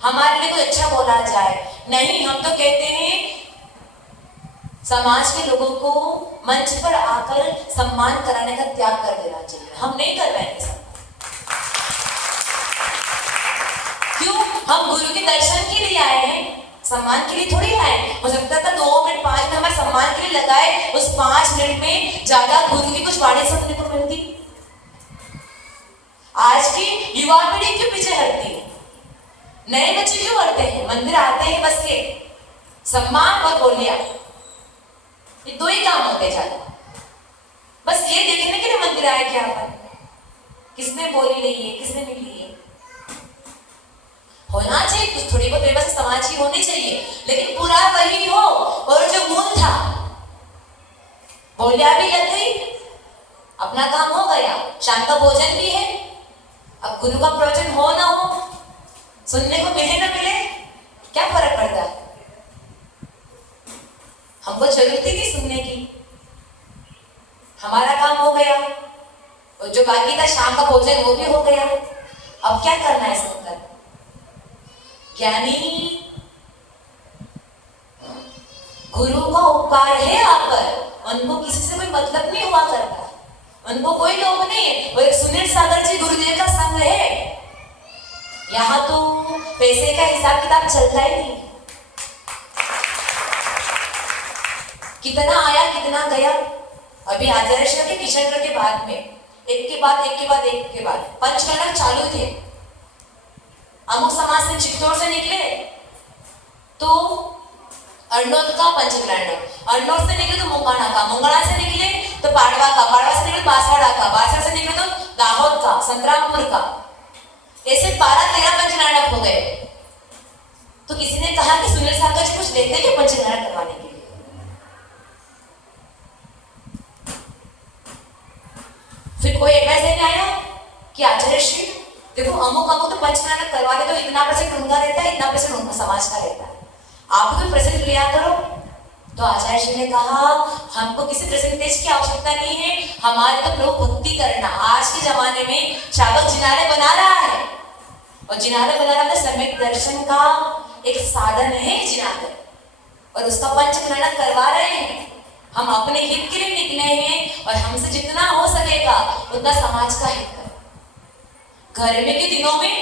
हमारे लिए कोई अच्छा बोला जाए। नहीं, हम तो कहते हैं समाज के लोगों को मंच पर आकर सम्मान कराने का त्याग कर देना चाहिए। हम नहीं कर रहे हैं। क्यों? हम गुरु के दर्शन के लिए आए हैं, सम्मान के लिए थोड़ी आए। हो सकता था 2 मिनट 5 मिनट हमारे सम्मान के लिए लगाए, उस 5 मिनट में ज्यादा गुरु की कुछ वाणी सुनने को मिलती। आज की युवा पीढ़ी क्यों पीछे हटती है? नए बच्चे क्यों हटते हैं? मंदिर आते हैं बस ये सम्मान और बोलिया, ये 2 ही काम होते जाते, बस ये देखने के लिए मंदिर आए क्या अपन, किसने बोली ली है, किसने नहीं ली है। होना चाहिए कुछ, थोड़ी बहुत व्यवस्था समाज की होनी चाहिए, लेकिन पूरा वही हो। और जो मूल था, बोलिया भी लग गई, अपना काम हो गया, शाम का भोजन भी है। अब गुरु का प्रवचन हो ना हो, सुनने को मिले ना मिले, क्या फर्क पड़ता है? हमको जरूरत ही थी सुनने की, हमारा काम हो गया, और जो बाकी था शाम का भोजन वो भी हो गया। अब क्या करना है सुनकर? ज्ञानी गुरु का उपकार है आप पर, उनको किसी से कोई मतलब नहीं हुआ करता, उनको कोई लोभ नहीं है। वो एक सुनील सागर जी गुरुदेव का संग है, यहाँ तो पैसे का हिसाब किताब चलता ही नहीं, कितना आया कितना गया। अभी आचार्य श्री के किशन के बाद में एक के बाद एक के बाद एक के बाद पंचकर्णक चालू थे। अमुक समाज से चित्तौड़ से निकले तो अर्नोद का पंचकर्णक, अर्नोद से निकले तो मुंगाना का, मुंगाना से निकले तो पाड़वा का, पाड़वा से निकले बांसवाड़ा का, बांसवाड़ा से निकले तो दाहोद का, संतरामपुर का, ऐसे 12-13 पंचकर्णक हो गए। तो किसी ने कहा कि सुनील सागर कुछ लेते हैं पंचकर्णक करवाने के लिए? कोई एडवाइस देने आया कि आचार्य श्री देखो अमुक अमुक तो पंचनाटक करवा दे तो इतना परसेंट उनका रहता है, इतना परसेंट उनका समाज का रहता है, आप भी परसेंट लिया करो। तो आचार्य श्री ने कहा हमको किसी परसेंटेज की आवश्यकता नहीं है, हमारे तो प्रभु भक्ति करना। आज के जमाने में श्रावक जिनालय बना रहा है, और जिनालय बना रहा है सम्यक दर्शन का एक साधन है जिनालय, और उसका पंचनाटक करवा रहे हैं। हम अपने हित के लिए निकले हैं, और हमसे जितना हो सकेगा उतना समाज का हित करें। गर्मी के दिनों में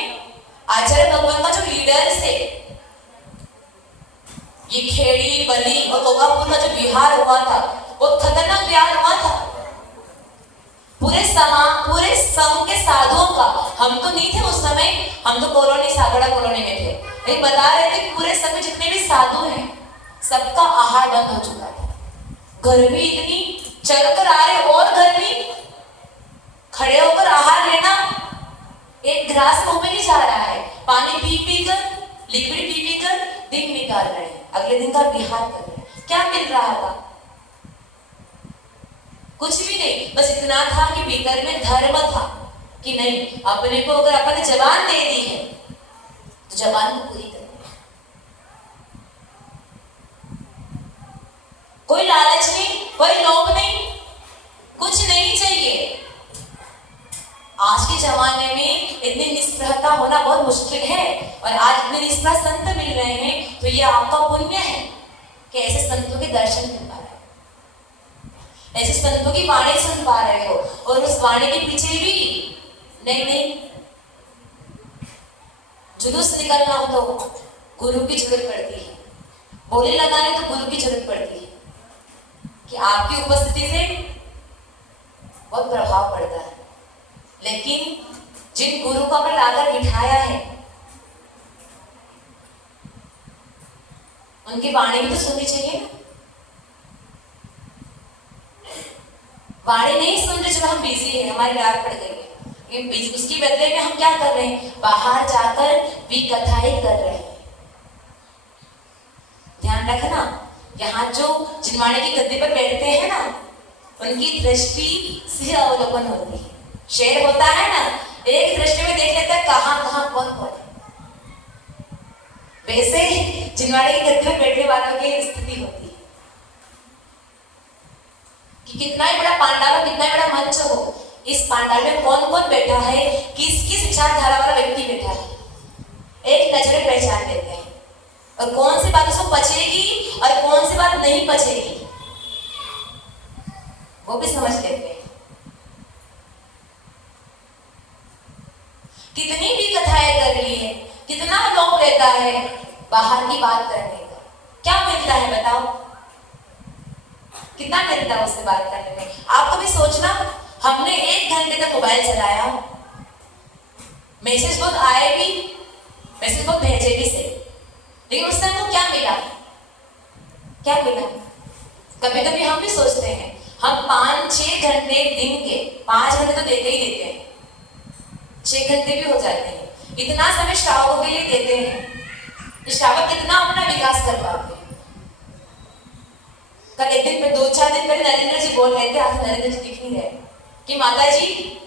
आचार्य भगवान का जो लीडर्स है, ये खेड़ी बली और गोगापुर का जो विहार हुआ था, बहुत खतरनाक विहार हुआ था। पूरे संघ के साधुओं का, हम तो नहीं थे उस समय, हम तो कॉलोनी सागड़ा कॉलोनी में थे, लेकिन बता रहे थे कि पूरे संघ में जितने भी साधु हैं सबका आहार बंद हो चुका था। गर्मी इतनी, चलकर आ रहे और गर्मी, खड़े होकर आहार लेना, एक ग्लास मुंह में नहीं जा रहा है, पानी पी पी कर, लिक्विड पी पी कर दिन निकाल रहे हैं, अगले दिन का विहार कर रहे हैं। क्या मिल रहा था? कुछ भी नहीं, बस इतना था कि भीतर में धर्म था कि नहीं, अपने को अगर अपन जबान दे दी है तो जबान को पूरी करनी। कोई लालच नहीं, कोई लोभ नहीं, कुछ नहीं चाहिए। आज के जमाने में इतनी निष्प्रहता होना बहुत मुश्किल है, और आज इतने निष्प्रह संत मिल रहे हैं, तो ये आपका पुण्य है कि ऐसे संतों के दर्शन कर पा रहे हो, ऐसे संतों की वाणी सुन पा रहे हो, और उस वाणी के पीछे भी नहीं जुलूस निकलना हो तो गुरु की जरूरत पड़ती है, बोली लगाने तो गुरु की जरूरत पड़ती है, कि आपकी उपस्थिति से बहुत प्रभाव पड़ता है। लेकिन जिन गुरु को हमने लाकर बिठाया है, उनकी वाणी भी तो सुननी चाहिए ना। वाणी नहीं सुन रहे, जब हम बिजी है, हमारी रात पड़ गई है, उसकी बदले में हम क्या कर रहे हैं, बाहर जाकर भी कथाएं कर रहे हैं। ध्यान रखना, यहाँ जो जिनवाणी की गद्दी पर बैठते हैं ना, उनकी दृष्टि से अवलोकन होती है। शेर होता है ना, एक दृष्टि में देख लेता है कहाँ कौन है। वैसे जिनवाड़े की गद्दी पर बैठने वालों की स्थिति होती है कि कितना ही बड़ा पांडाल, कितना ही बड़ा मंच हो, इस पांडाल में कौन कौन बैठा है, किस किस विचारधारा वाला व्यक्ति बैठा है, एक नजर में पहचान लेते हैं, और कौन सी बात उसको पचेगी और कौन सी बात नहीं पचेगी वो भी समझ लेते हैं। कितनी भी कथाएं कर ली है, कितना लोग लेता है बाहर की बात करने का, क्या मिलता है बताओ? कितना मिलता है उससे बात करने में? आप कभी सोचना, हमने 1 घंटे तक मोबाइल चलाया, मैसेज बहुत आए भी, मैसेज बहुत भेजे भी से, लेकिन उससे हमको क्या मिला? क्या मिला? कभी कभी हम भी सोचते हैं, हम 5-6 घंटे दिन के, 5 घंटे तो देते ही देते हैं, 6 घंटे भी हो जाते हैं, इतना समय श्रावकों के लिए देते हैं, श्रावक कितना अपना विकास कर पाते हैं। कल एक दिन पे 2-4 दिन पहले नरेंद्र जी बोल रहे थे, आज नरेंद्र जी दिख नहीं रहे, कि माता जी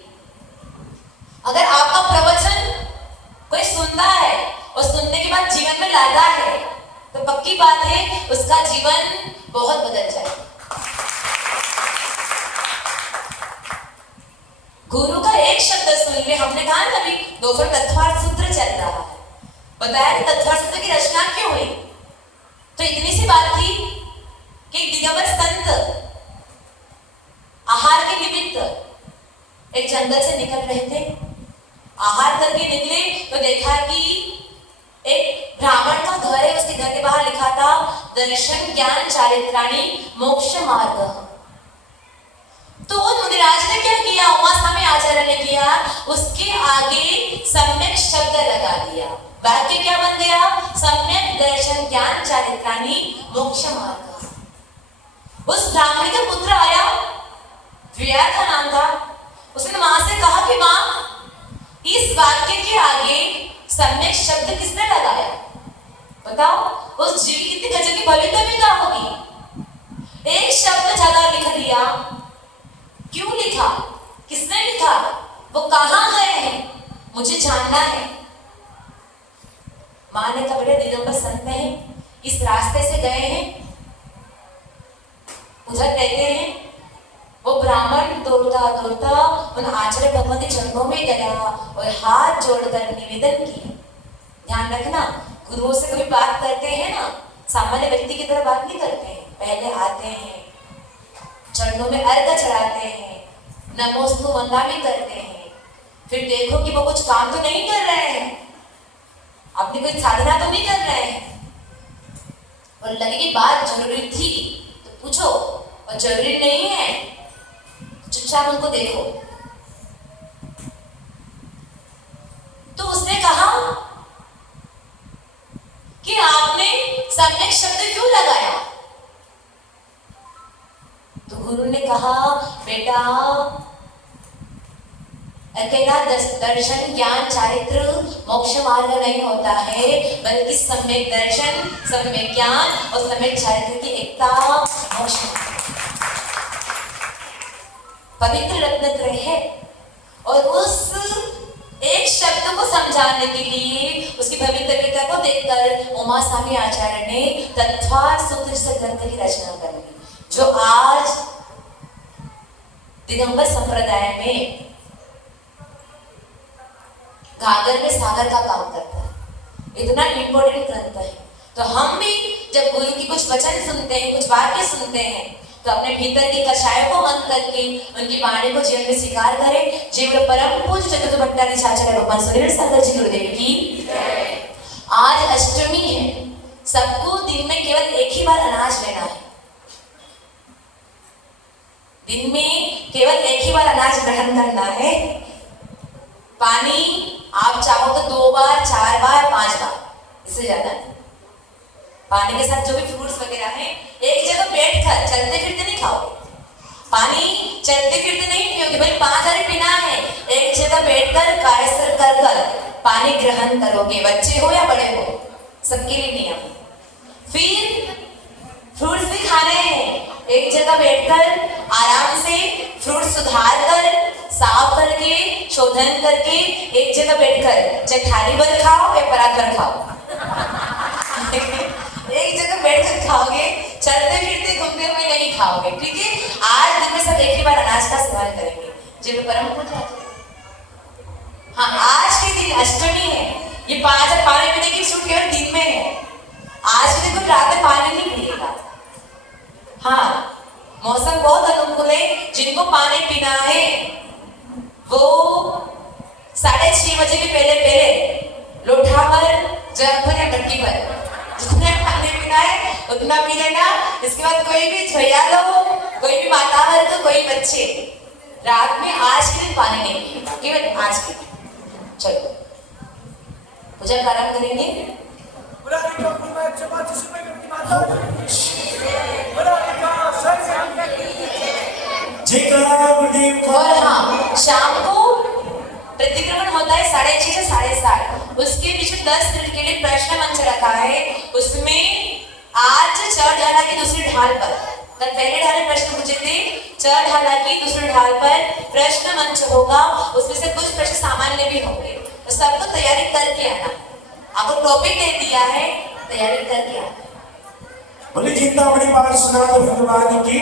अगर आपका प्रवचन कोई सुनता है और सुनने के बाद जीवन में लाता है, तो पक्की बात है उसका जीवन बहुत बदल जाएगा। गुरु का एक शब्द सुन ले, हमने कहा ना अभी दोपहर तत्वार्थ सूत्र चल रहा है, बताया कि तत्वार्थ सूत्र की रचना क्यों हुई, तो इतनी सी बात थी कि दिगंबर संत आहार के निमित्त एक जंगल से निकल रहे थे। आहार करके निकले तो देखा कि एक ब्राह्मण का घर है, उसके घर के बाहर लिखा था दर्शन ज्ञान चारित्राणी मोक्ष मार्ग। तो मुनिराज ने क्या किया, उमास्वामी आचार्य ने किया, उसके आगे सम्यक शब्द लगा दिया, वाक्य क्या बन गया, सम्यक दर्शन ज्ञान चारित्राणी मोक्ष मार्ग। उस ब्राह्मण का पुत्र आया, व्यय का नाम था, उसने मां से कहा कि मां, इस वाक्य के आगे सम्यक शब्द किसने लगाया? बताओ, उस जीव की कितनी गजब की भविष्यवाणी होगी। एक शब्द ज्यादा लिख दिया, क्यों लिखा, किसने लिखा? मुझे जानना है। माँ ने कहा बेटा दिगंबर संत हैं, इस रास्ते से गए हैं, उधर रहते हैं। वो ब्राह्मण दौड़ता दौड़ता उन आचार्य भगवान के चरणों में गया और हाथ जोड़कर निवेदन किया। ध्यान रखना, गुरुओं से कभी बात करते हैं ना, सामान्य व्यक्ति की तरह बात नहीं करते हैं। पहले आते हैं, चरणों में अर्घ चढ़ाते हैं, नमोस्तु वंदना करते हैं, फिर देखो कि वो कुछ काम तो नहीं कर रहे हैं, अपनी कोई साधना तो नहीं कर रहे हैं, और लगे कि बात जरूरी थी तो पूछो, और जरूरी नहीं है चुपचाप उनको देखो। तो उसने कहा कि आपने सम्यक शब्द क्यों लगाया? तो गुरु ने कहा बेटा अकेला दर्शन ज्ञान चारित्र मोक्ष मार्ग नहीं होता है, बल्कि सम्यक दर्शन, सम्यक ज्ञान और सम्यक चारित्र की एकता मोक्ष। पवित्र रत्नत्रय है, और उस एक शब्द को समझाने के लिए उसकी भवितव्यता को देखकर उमा स्वामी आचार्य ने तत्वार सूत्र से ग्रंथ की रचना कर ली, जो आज दिगंबर संप्रदाय में घाघर में सागर का काम करता है। इतना इंपॉर्टेंट ग्रंथ है। तो हम भी जब गुरु की कुछ वचन सुनते हैं, कुछ वाक्य सुनते हैं, तो अपने भीतर की कषाय को मन करके उनकी वाणी को जीवन में स्वीकार करें। जीवन परम पूज्य चतुर्थ भट्टाचार्य भगवान सुरेंद्र सागर जी गुरुदेव की। आज अष्टमी है, सबको दिन में केवल एक ही बार अनाज लेना है। दिन में केवल एक ही बार अनाज ग्रहण करना है। पानी आप चाहो तो 2 बार, 4 बार, 5 बार, इससे ज्यादा नहीं। पानी के साथ जो भी फ्रूट्स वगैरह है, एक जगह बैठकर चलते फिरते नहीं खाओगे। पानी चलते फिरते नहीं पियोगे, भाई 5 बार पीना है। एक जगह बैठकर कायसर कर पानी ग्रहण करोगे, बच्चे हो या बड़े हो, सबके लिए नियम। फिर फ्रूट्स भी खाने हैं, एक जगह बैठकर आराम से फ्रूट सुधार कर, साफ करके, शोधन करके, एक जगह बैठकर चाहे थाली भर खाओ या परात भर खाओ एक जगह बैठकर खाओगे, चलते फिरते घूमते हुए नहीं खाओगे। ठीक है, आज दिन में सब एक ही बार अनाज का सेवन करेंगे। जी परम पूज्य। हाँ, आज के दिन अष्टमी है, ये 5 बार पानी पीने की छूट केवल दिन में है। आज के दिन कोई रात में पानी नहीं पिएगा। हाँ, मौसम बहुत अनुकूल है, जिनको पानी पीना है वो 6:30 बजे के पहले लोटा भर, जग भर या मटकी भर, जितना पानी पीना है उतना पी लेना। इसके बाद कोई भी छोया लो, कोई भी माता वर्ग, कोई बच्चे रात में आज के दिन पानी नहीं पिएगा, केवल आज के दिन। चलो पूजा प्रारंभ करेंगे। और हाँ, शाम को प्रतिक्रमण होता है 6:30 से 7:30। उसके बीच में 10 मिनट के लिए प्रश्न मंच रखा है। उसमें आज चढ़-ढाला की दूसरी ढाल पर, कल पहले ढाल में प्रश्न पूछे थे, चढ़-ढाला की दूसरी ढाल पर प्रश्न मंच होगा। उसमें से कुछ प्रश्न सामान्य भी होंगे, तो सबको तैयारी करके आना। आपको टॉपिक दे दिया है, तैयारी करके आना। बोले जितना बड़ी बात सुना तो भगवान की।